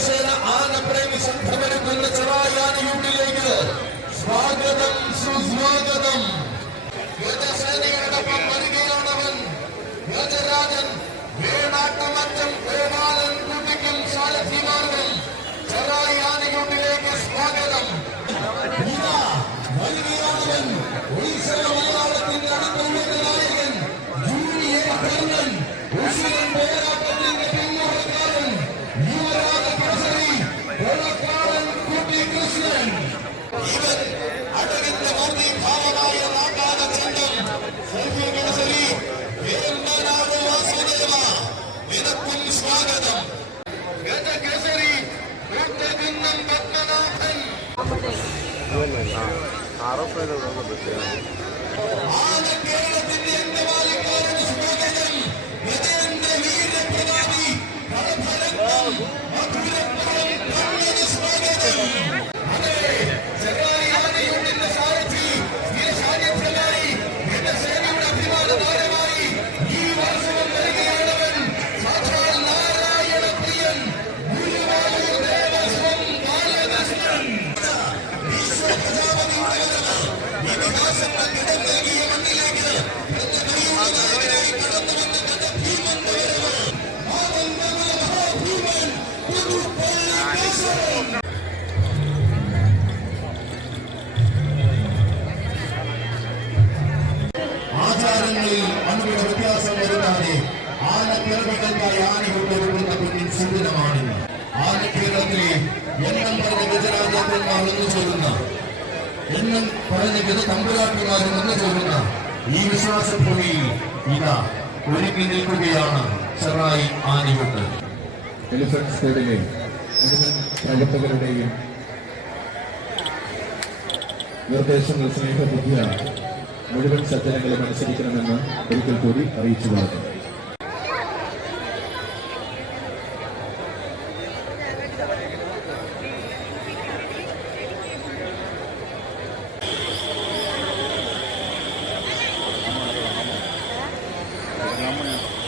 കർഷക ആനപ്രേമി ശബ്ദമൊരുക്കുന്ന ചെറായാനയുള്ളിലേക്ക് സ്വാഗതം സുസ്വാഗതം. യജസേനയോടൊപ്പം വരികയാണവൻ. യജരാജൻ വേണാട്ടമറ്റം വേണ നിൽക്കുന്ന തമ്പുരാട്ടിമാരും എന്ന് ചോദിക്കുന്ന ഈ വിശ്വാസഭൂമിയിൽ ഇതാ ഒരുങ്ങി നിൽക്കുകയാണ് ചെറായി ആനയുണ്ട് എലിഫന്റ് സ്റ്റേഡിലെ പ്രവർത്തകരുടെയും നിർദ്ദേശങ്ങൾ സ്നേഹബുദ്ധിയാണ് മുഴുവൻ സജ്ജനങ്ങളും അനുസരിക്കണമെന്ന് ഒരിക്കൽ കൂടി അറിയിച്ചു കൊടുക്കുന്നു. રમણીય